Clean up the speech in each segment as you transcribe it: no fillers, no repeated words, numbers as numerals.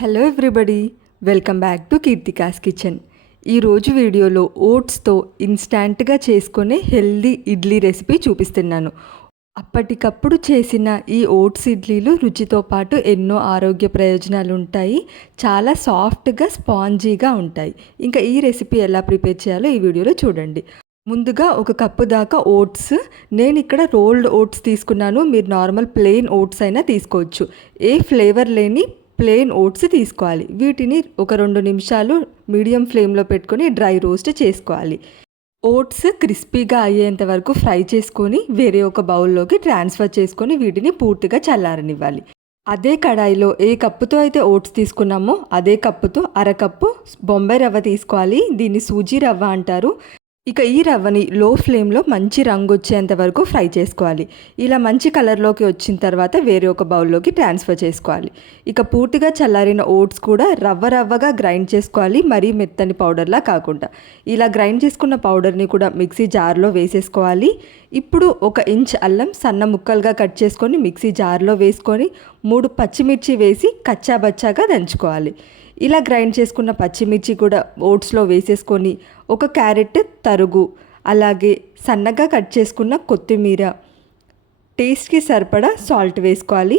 Hello everybody, welcome back to Keerthika's kitchen. ఈరోజు వీడియోలో ఓట్స్తో ఇన్స్టాంట్గా చేసుకునే హెల్దీ ఇడ్లీ రెసిపీ చూపిస్తున్నాను. అప్పటికప్పుడు చేసిన ఈ ఓట్స్ ఇడ్లీలు రుచితో పాటు ఎన్నో ఆరోగ్య ప్రయోజనాలు ఉంటాయి. చాలా సాఫ్ట్గా స్పాంజీగా ఉంటాయి. ఇంకా ఈ రెసిపీ ఎలా ప్రిపేర్ చేయాలో ఈ వీడియోలో చూడండి. ముందుగా ఒక కప్పు దాకా ఓట్స్, నేను ఇక్కడ రోల్డ్ ఓట్స్ తీసుకున్నాను. మీరు నార్మల్ ప్లెయిన్ ఓట్స్ అయినా తీసుకోవచ్చు. ఏ ఫ్లేవర్ లేని ప్లెయిన్ ఓట్స్ తీసుకోవాలి. వీటిని ఒక 2 నిమిషాలు మీడియం ఫ్లేమ్లో పెట్టుకొని డ్రై రోస్ట్ చేసుకోవాలి. ఓట్స్ క్రిస్పీగా అయ్యేంత వరకు ఫ్రై చేసుకొని వేరే ఒక బౌల్లోకి ట్రాన్స్ఫర్ చేసుకొని వీటిని పూర్తిగా చల్లారనివ్వాలి. అదే కడాయిలో ఏ కప్పుతో అయితే ఓట్స్ తీసుకున్నామో అదే కప్పుతో అరకప్పు బొంబాయి రవ్వ తీసుకోవాలి. దీన్ని సూజీ రవ్వ అంటారు. ఇక ఈ రవ్వని లో ఫ్లేమ్లో మంచి రంగు వచ్చేంత వరకు ఫ్రై చేసుకోవాలి. ఇలా మంచి కలర్లోకి వచ్చిన తర్వాత వేరే ఒక బౌల్లోకి ట్రాన్స్ఫర్ చేసుకోవాలి. ఇక పూర్తిగా చల్లారిన ఓట్స్ కూడా రవ్వగా గ్రైండ్ చేసుకోవాలి, మరీ మెత్తని పౌడర్లా కాకుండా. ఇలా గ్రైండ్ చేసుకున్న పౌడర్ని కూడా మిక్సీ జార్లో వేసేసుకోవాలి. ఇప్పుడు 1 ఇంచ్ అల్లం సన్న ముక్కలుగా కట్ చేసుకొని మిక్సీ జార్లో వేసుకొని 3 పచ్చిమిర్చి వేసి కచ్చాబచ్చాగా దంచుకోవాలి. ఇలా గ్రైండ్ చేసుకున్న పచ్చిమిర్చి కూడా ఓట్స్లో వేసేసుకొని 1 క్యారెట్ తరుగు, అలాగే సన్నగా కట్ చేసుకున్న కొత్తిమీర, టేస్ట్కి సరిపడా సాల్ట్ వేసుకోవాలి.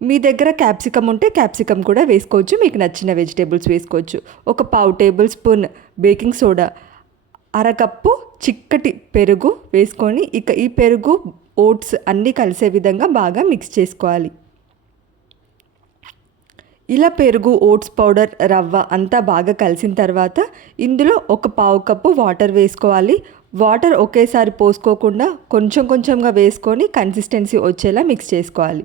మీ దగ్గర క్యాప్సికమ్ ఉంటే క్యాప్సికమ్ కూడా వేసుకోవచ్చు, మీకు నచ్చిన వెజిటేబుల్స్ వేసుకోవచ్చు. 1 పావు టేబుల్ స్పూన్ బేకింగ్ సోడా, అరకప్పు చిక్కటి పెరుగు వేసుకొని ఇక ఈ పెరుగు ఓట్స్ అన్నీ కలిసే విధంగా బాగా మిక్స్ చేసుకోవాలి. ఇలా పెరుగు, ఓట్స్ పౌడర్, రవ్వ అంతా బాగా కలిసిన తర్వాత ఇందులో 1 పావు కప్పు వాటర్ వేసుకోవాలి. వాటర్ ఒకేసారి పోసుకోకుండా కొంచెం కొంచెంగా వేసుకొని కన్సిస్టెన్సీ వచ్చేలా మిక్స్ చేసుకోవాలి.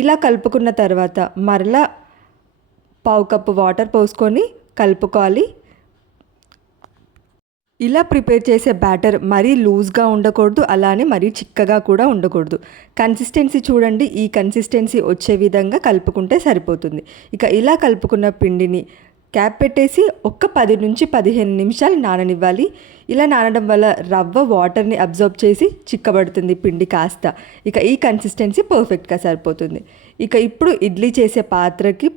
ఇలా కలుపుకున్న తర్వాత మరలా పావు కప్పు వాటర్ పోసుకొని కలుపుకోవాలి. ఇలా ప్రిపేర్ చేసే బ్యాటర్ మరీ లూజ్గా ఉండకూడదు, అలానే మరీ చిక్కగా కూడా ఉండకూడదు. కన్సిస్టెన్సీ చూడండి, ఈ కన్సిస్టెన్సీ వచ్చే విధంగా కలుపుకుంటే సరిపోతుంది. ఇక ఇలా కలుపుకున్న పిండిని క్యాప్ పెట్టేసి 10 నుంచి 15 నిమిషాలు నాననివ్వాలి. ఇలా నానడం వల్ల రవ్వ వాటర్ని అబ్జర్వ్ చేసి చిక్కబడుతుంది పిండి కాస్త. ఇక ఈ కన్సిస్టెన్సీ పర్ఫెక్ట్గా సరిపోతుంది. ఇక ఇప్పుడు ఇడ్లీ చేసే పాత్రకి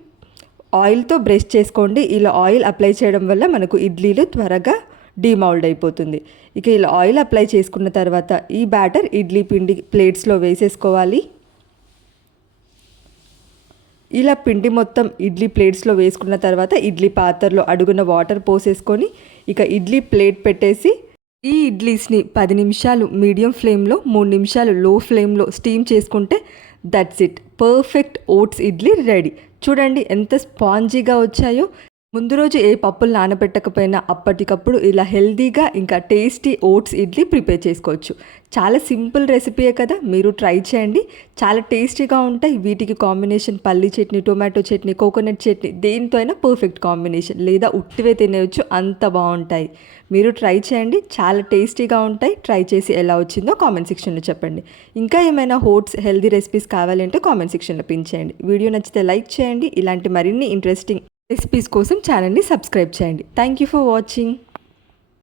ఆయిల్తో బ్రష్ చేసుకోండి. ఇలా ఆయిల్ అప్లై చేయడం వల్ల మనకు ఇడ్లీలు త్వరగా డీమౌల్డ్ అయిపోతుంది. ఇక ఇలా ఆయిల్ అప్లై చేసుకున్న తర్వాత ఈ బ్యాటర్ ఇడ్లీ పిండి ప్లేట్స్లో వేసేసుకోవాలి. ఇలా పిండి మొత్తం ఇడ్లీ ప్లేట్స్లో వేసుకున్న తర్వాత ఇడ్లీ పాత్రలో అడుగున వాటర్ పోసేసుకొని ఇక ఇడ్లీ ప్లేట్ పెట్టేసి ఈ ఇడ్లీస్ని 10 నిమిషాలు మీడియం ఫ్లేమ్లో, 3 నిమిషాలు లో ఫ్లేమ్లో స్టీమ్ చేసుకుంటే that's it, perfect oats idli ready. చూడండి ఎంత స్పాంజీగా వచ్చాయో. ముందు రోజు ఏ పప్పులు నానబెట్టకపోయినా అప్పటికప్పుడు ఇలా హెల్దీగా ఇంకా టేస్టీ ఓట్స్ ఇడ్లీ ప్రిపేర్ చేసుకోవచ్చు. చాలా సింపుల్ రెసిపీయే కదా, మీరు ట్రై చేయండి. చాలా టేస్టీగా ఉంటాయి. వీటికి కాంబినేషన్ పల్లీ చట్నీ, టొమాటో చట్నీ, కోకోనట్ చట్నీ, దేనితో అయినా పర్ఫెక్ట్ కాంబినేషన్, లేదా ఉట్టివే తినేయచ్చు, అంత బాగుంటాయి. మీరు ట్రై చేయండి, చాలా టేస్టీగా ఉంటాయి. ట్రై చేసి ఎలా వచ్చిందో కామెంట్ సెక్షన్లో చెప్పండి. ఇంకా ఏమైనా ఓట్స్ హెల్దీ రెసిపీస్ కావాలంటే కామెంట్ సెక్షన్లో పిన్ చేయండి. వీడియో నచ్చితే లైక్ చేయండి. ఇలాంటి మరిన్ని ఇంట్రెస్టింగ్ రెసిపీస్ కోసం ఛానల్ని సబ్స్క్రైబ్ చేయండి. Thank you for watching.